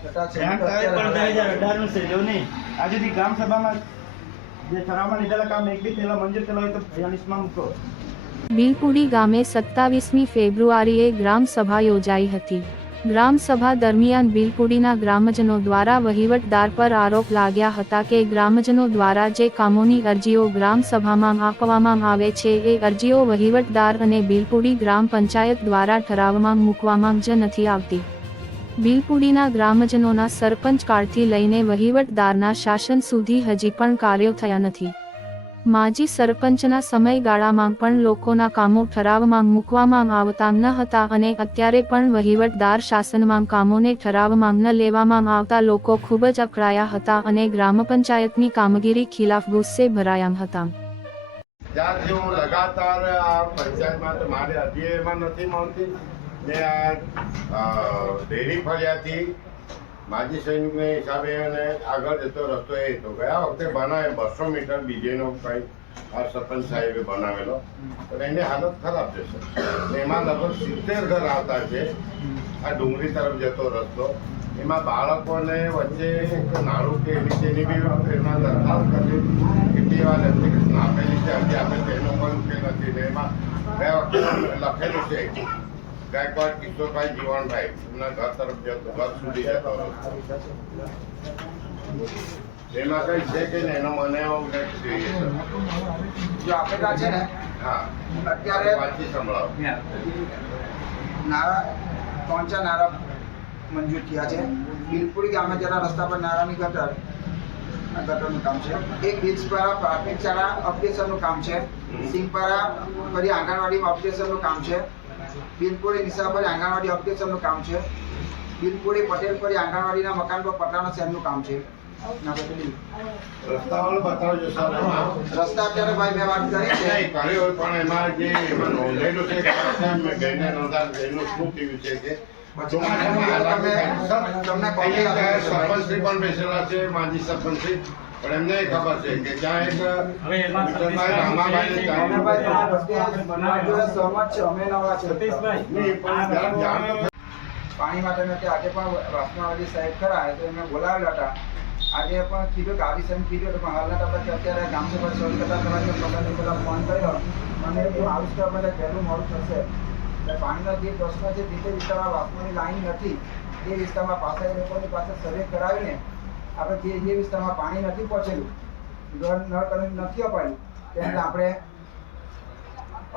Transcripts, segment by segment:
છટા છે પણ 2018 નું છે જો નહીં આ સુધી ગ્રામ સભામાં જે ઠરાવમાં લીધેલા કામ એક બી થયેલા મંજૂર થયેલા હોય તો લિસ્ટમાં મૂકો। બિલપુડી ગામે 27મી ફેબ્રુઆરીએ ગ્રામ સભા યોજાઈ હતી। ગ્રામ સભા દરમિયાન બિલપુડીના ગ્રામજનો દ્વારા વહીવટદાર પર આરોપ લાગ્યા હતા કે ગ્રામજનો દ્વારા જે કામોની અરજીઓ ગ્રામ સભામાં આપવામાં આવે છે એ અરજીઓ વહીવટદાર અને બિલપુડી ગ્રામ પંચાયત દ્વારા ઠરાવમાં મૂકવામાં જ નથી આવતી। બિલપુડીના ગ્રામજનોના સરપંચ કાળથી લઈને વહીવટદારના શાસન સુધી હજી પણ કાર્યો થયા નથી। માજી સરપંચના સમયગાળામાં પણ લોકોના કામો ઠરાવમાં મૂકવામાં આવતા ન હતા અને અત્યારે પણ વહીવટદાર શાસનમાં કામોને ઠરાવમાં ન લેવામાં આવતા લોકો ખૂબ જ અકળાયા હતા અને ગ્રામ પંચાયતની કામગીરી ખિલાફ ગુસ્સે ભરાયા હતા। જ્યારથી હું લગાતાર આ પંચાયતમાં તો મારે અરજી એમાં નથી મળતી ને આ ડેરી ફળિયાથી માજી સૈનિકને હિસાબે અને આગળ જતો રસ્તો એ હતો। ગયા વખતે બનાવે 200 મીટર બીજેનો કંઈ આ સરપંચ સાહેબે બનાવેલો પણ એની હાલત ખરાબ છે સર। એમાં લગભગ 70 ઘર આવતા છે આ ડુંગળી તરફ જતો રસ્તો। એમાં બાળકોને વચ્ચે નાળું કે એની તેની બી એમાં દરખાસ્ત કરી કેટલી વાર એપ્લિકેશન આપેલી છે હજી આપણે તેનો પણ ઉકેલ નથી ને એમાં ગયા વખતે લખેલું છે ગાયકવાડ કિશોરભાઈ જીવણભાઈ એમના ઘર તરફ જતો ઘર સુધી જતો એમાં કઈ છે કે એનો મને જોઈએ જો આપણે છે ને હા અત્યારે વાંચી સંભળાવો। નારા 3-4 નારા મંજૂર થયા છે। બિલપુડી ગામે જરા રસ્તા પર નારાની ગટરનું કામ છે। એક બીજપારા પ્રાથમિક શાળા અપડેશનનું કામ છે। સિંગપારા ફરી આંગણવાડીમાં અપડેશનનું કામ છે। બિલપુડી નિશાપરી આંગણવાડી અપડેશનનું કામ છે। બિલપુડી પટેલ ફરી આંગણવાડીના મકાન પર પટાણા શહેરનું કામ છે। રસ્તાવાળો બતાવજો સર રસ્તા અત્યારે ભાઈ મેં વાત કરી છે કર્યો પણ એમાં જે એમાં નોંધેલું છે મેં ગઈને નોંધાણ એનું શું થયું છે કે તમને સરપંચશ્રી પણ બેસેલા છે માજી સરપંચશ્રી પણ એમને ખબર છે કે જ્યાં એક રામાભાઈ પાણી માટે આજે પણ વાસણાવાડી સાહેબ ખરા તો એમને બોલાવેલા હતા। આજે પણ કીધું કે આવી સેમ કીધું પણ હાલના તબક્કે અત્યારે ગામ સભા શરૂ કરતા પહેલા ફોન કર્યો અને આવીશ તો અમારે પહેલું મોડું થશે। પાણીનો જે પ્રશ્ન છે જે વિસ્તારમાં વાસણોની લાઈન નથી એ વિસ્તારમાં પાસે લોકોની પાસે સર્વે કરાવીને આપણે જે વિસ્તારમાં પાણી નથી પહોંચેલું ઘર નળ કનેક્ટ નથી અપાયું તેને આપણે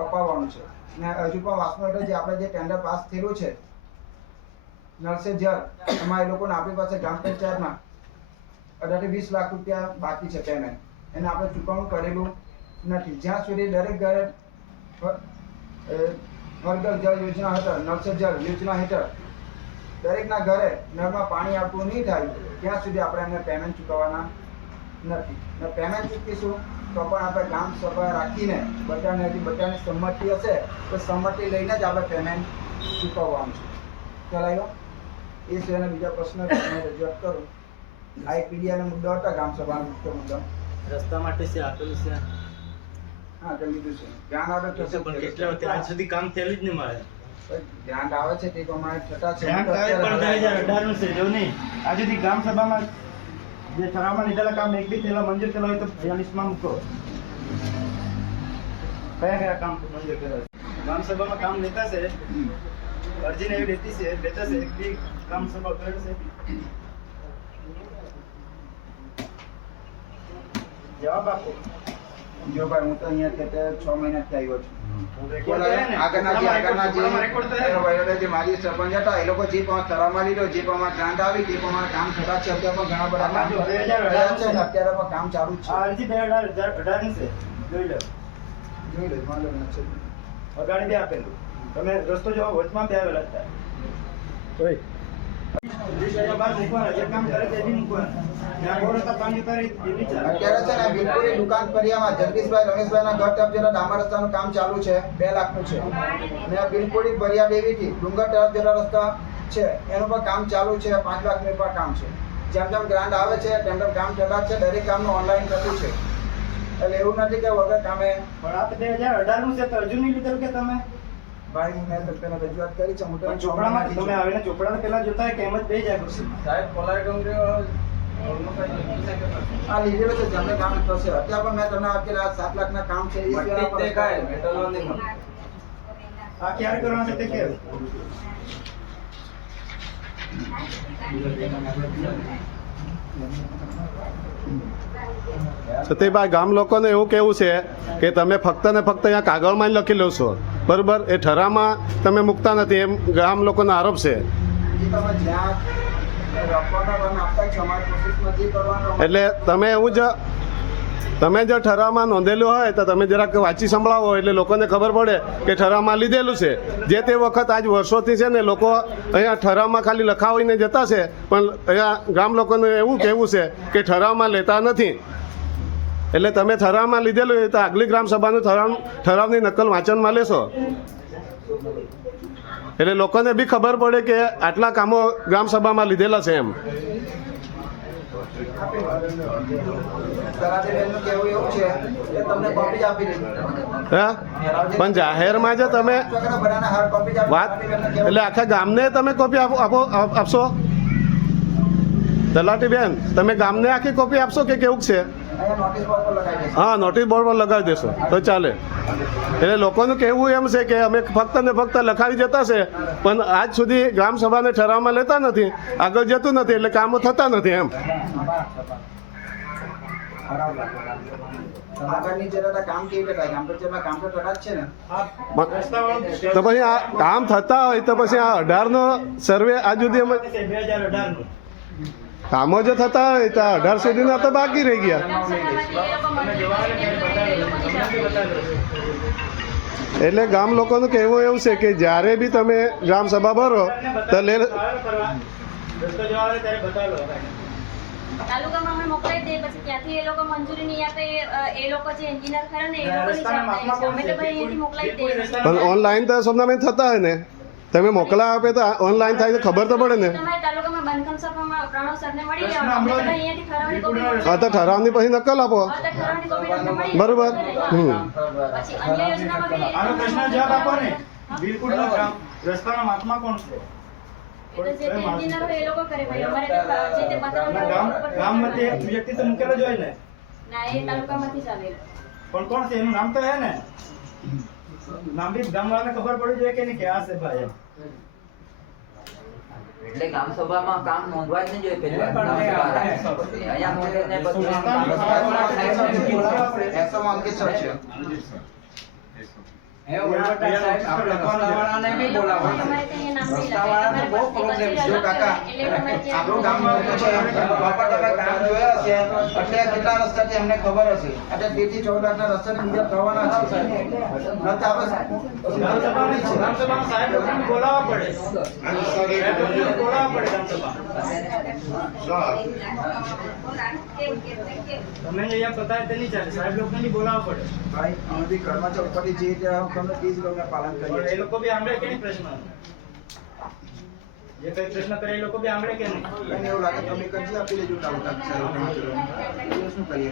અપાવવાનું છે ને હજુ પણ વાસણો એટલે જે આપણે જે ટેન્ડર પાસ થયેલું છે નળ સે જલ એમાં એ લોકોને આપણી પાસે ગ્રામ પંચાયતમાં 18 થી 20 લાખ રૂપિયા બાકી છે પેમેન્ટ એને આપણે ચૂકવણું કરેલું નથી। જ્યાં સુધી દરેક ઘરે હર ઘર જળ યોજના હેઠળ નળ સે જલ યોજના હેઠળ દરેકના ઘરે નળમાં પાણી આપવું નહીં થાય ત્યાં સુધી આપણે એમને પેમેન્ટ ચૂકવવાના નથી ને પેમેન્ટ ચૂકવીશું તો પણ આપણે ગ્રામ સભા રાખીને બધાની સંમતિ હશે તો સંમતિ લઈને જ આપણે પેમેન્ટ ચૂકવવાનું છે। ખ્યાલ આવ્યો? એ સિવાયના બીજા પ્રશ્નો રજૂઆત કરું। આ એક પીડીઆનો મુદ્દો હતા ગ્રામ સભાનો મુખ્ય મુદ્દો રસ્તા માટે છે આપેલું છે હા તો લીધું છે ધ્યાન આવે તો પણ કેટલા ત્યાં સુધી કામ થયેલું જ નહીં મારે ધ્યાન આવે છે તે પ્રમાણે છટા છે પણ 2018 નું છે જો નહીં આ સુધી ગ્રામ સભામાં જે ઠરાવમાં લીધેલા કામ એક બી થયેલા મંજૂર થયેલા હોય તો લિસ્ટમાં મૂકો। કયા કામ મંજૂર થયેલા ગ્રામ સભામાં કામ લેતા છે અરજીને એવી લેતા છે એક બી ગ્રામ સભા કરે છે જવાબ આપો। જો ભાઈ હું તો અહીંયા અત્યારે 6 મહિનાથી આવ્યો છું। માજી સરપંચ હતા એ લોકો જે પણ ઠરાવમાં લીધો જે પ્રમાણે ગ્રાન્ટ આવી તે પ્રમાણે કામ થતા છે અત્યારે પણ ઘણા બધા કામ છે ને અત્યારે પણ કામ ચાલુ જ છે। અરજી 2018 ની છે જોઈ લો માલુમ છે અગાડી બી આપેલું તમે રસ્તો જો વચમાં બી આવેલા હતા કોઈ અત્યારે છે ને બિલપુડી દુકાન ફરિયામાં જગદીશભાઈ રમેશભાઈના ઘર તરફ જતા ડામર રસ્તાનું કામ ચાલુ છે 2 લાખનું છે ને બિલપુડી ફરિયા દેવીથી ડુંગર તરફ જતા રસ્તા છે એનું પણ કામ ચાલુ છે 5 લાખનું પણ કામ છે। જેમ જેમ ગ્રાન્ટ આવે છે તેમ તેમ કામ થતા છે દરેક કામનું ઓનલાઈન થતું છે એટલે એવું નથી કે વગર કામે પણ આ 2018 નું છે તો હજુ નહીં લીધેલું કે તમે ભાઈ મેં તો પહેલા રજૂઆત કરી છે મોટા પણ ચોપડામાં તમે આવીને ચોપડા પેલા જોતા હોય કે એમ જ બે જાય ખુરશીમાં. સાહેબ કોલાય ડુંગરી આ લીધેલો છે જમને કામ થશે અત્યારે પણ મેં તમને આપેલા 7 લાખના કામ છે એ આ ક્યારે કરવાનું છે તે કે સતીભાઈ ગામ લોકોને એવું કેવું છે કે તમે ફક્ત ને ફક્ત અહીંયા કાગળમાં જ લખી લો છો બરાબર, એ ઠરાવમાં તમે મૂકતા નથી એમ ગામ લોકોનો આરોપ છે. તમે જ્યાં રકવાનો તમે આપતા જ છો અમારી કોશિશમાં જે કરવાનો એટલે તમે જો ઠરાવમાં નોંધેલું હોય તો તમે જરાક વાંચી સંભળાવો એટલે લોકોને ખબર પડે કે ઠરાવમાં લીધેલું છે. જે તે વખત આજ વર્ષોથી છે ને લોકો અહીંયા ઠરાવમાં ખાલી લખાવીને જતા છે, પણ અહીંયા ગામ લોકોને એવું કહેવું છે કે ઠરાવમાં લેતા નથી. એટલે તમે ઠરાવમાં લીધેલું હોય તો આગલી ગ્રામસભાનું ઠરાવની નકલ વાંચનમાં લેશો એટલે લોકોને બી ખબર પડે કે આટલા કામો ગ્રામસભામાં લીધેલા છે એમ. તલાટીબેનનું કહેવું એવું છે કે તમને કોપી જ આપી દીધી હા, પણ જાહેરમાં જે તમે બધાને હાર્ડ કોપી જ આપી વાત તલાટીબેનનું કહેવું એટલે આખા ગામને તમે કોપી આપશો તલાટીબેન, તમે ગામને આખી કોપી આપશો કે કેવું છે? અહીંયા નોટિસ બોર્ડ પર લગાવી દેશે. હા, નોટિસ બોર્ડ પર લગાવી દેશો તો ચાલે. એટલે લોકોનું કહેવું એમ છે કે અમે ફક્ત ને ફક્ત લખાવી જતા છે, પણ આજ સુધી ગ્રામસભાને ઠરાવમાં લેતા નથી, આગળ જતું નથી, એટલે કામો થતા નથી એમ. આગળની જરા કામ કેવી રીતે થાય? કામ તો થતા જ છે ને. તો પછી આ કામ થતા હોય તો પછી આ 18નો સર્વે આજ સુધી અમે 2018 કામો જો થતા હોય તો 18 સુધીના તો બાકી રહી ગયા. એટલે ગામ લોકોનું કહેવું એવું છે કે જ્યારે બી તમે ગ્રામસભા ભરો તો રસ્તો જવા આવે ત્યારે બતાવો. તાલુકામાં અમે મોકલાવી દઈએ, પછી ત્યાંથી એ લોકો મંજૂરી નહીં આપે, એ લોકો જે એન્જિનિયર ખરા ને એ લોકોની જવાબદારી છે. અમે તો ભાઈ અહીંયાથી મોકલાવી દઈએ. પણ ઓનલાઈન તો સોનાબેન થતા હોય ને, તમે મોકલા આપે તો ઓનલાઈન થાય તો ખબર તો પડે ને. તમારે તાલુકામાં બાંધકામ સભામાં પ્રણવ સરને મળી લેવાનું. અમે તો ભાઈ અહીંયાથી ઠરાવની કોપી હા, તો ઠરાવની પછી નકલ આપો ઠરાવની કોપી તમને મળી બરોબર. પછી અન્ય યોજનામાં બી આનો પ્રશ્ન જવાબ આપો ને. બિલકુલનું કામ રસ્તાના માપમાં કોણ છે? એ તો જે તે એન્જિનિયર હોય એ લોકો કરે ભાઈ. અમારે તો જે તે બતાવવાનું ગામમાંથી એક વ્યક્તિ તો મૂકેલો જ હોય ને. ના, એ તાલુકામાંથી જ આવેલું. પણ કોણ છે એનું નામ તો હે ને? નામ બી ગામવાળાને ખબર પડી જોઈએ કે નહીં કે આ છે ભાઈ એમ. એટલે ગ્રામસભામાં કામ નોંધવા જ નહીં જોઈએ પેલી વાત. અહીંયા નોંધીને પછી એસોમાં અંકિત સર છે. તમારે ત્યાં અહીંયા નામ નહીં લાગે. તમારે જો પછી કાકા, એટલે તમારે જે આપણું ગામ છે બાપા તમે કામ જોયા હશે એટલે કેટલા રસ્તાથી અમને ખબર હશે. એટલે 13 થી 14 લાખના રસ્તાની બીજા થવાના છે. નથી આપણે ગ્રામસભામાં સાહેબ લોકોને બોલાવવા પડે. સાહેબ લોકોને બોલાવવા પડે ગ્રામસભા. તમે અહીંયા બતાવે તે નહીં ચાલે. સાહેબ લોકોને બોલાવવા પડે. ભાઈ અમે બી ઘરમાં છે ઉપરથી જે રીતે તમને તે જ અમે પાલન પણ કરીએ એ લોકો બી સાંભળે કે નહીં પ્રશ્ન? જે કઈ પ્રશ્ન કરે એ લોકો બી સાંભળે કે નહીં? એને એવું લાગે તમે કરજી આપી દેજો તાલુકા શું કરીએ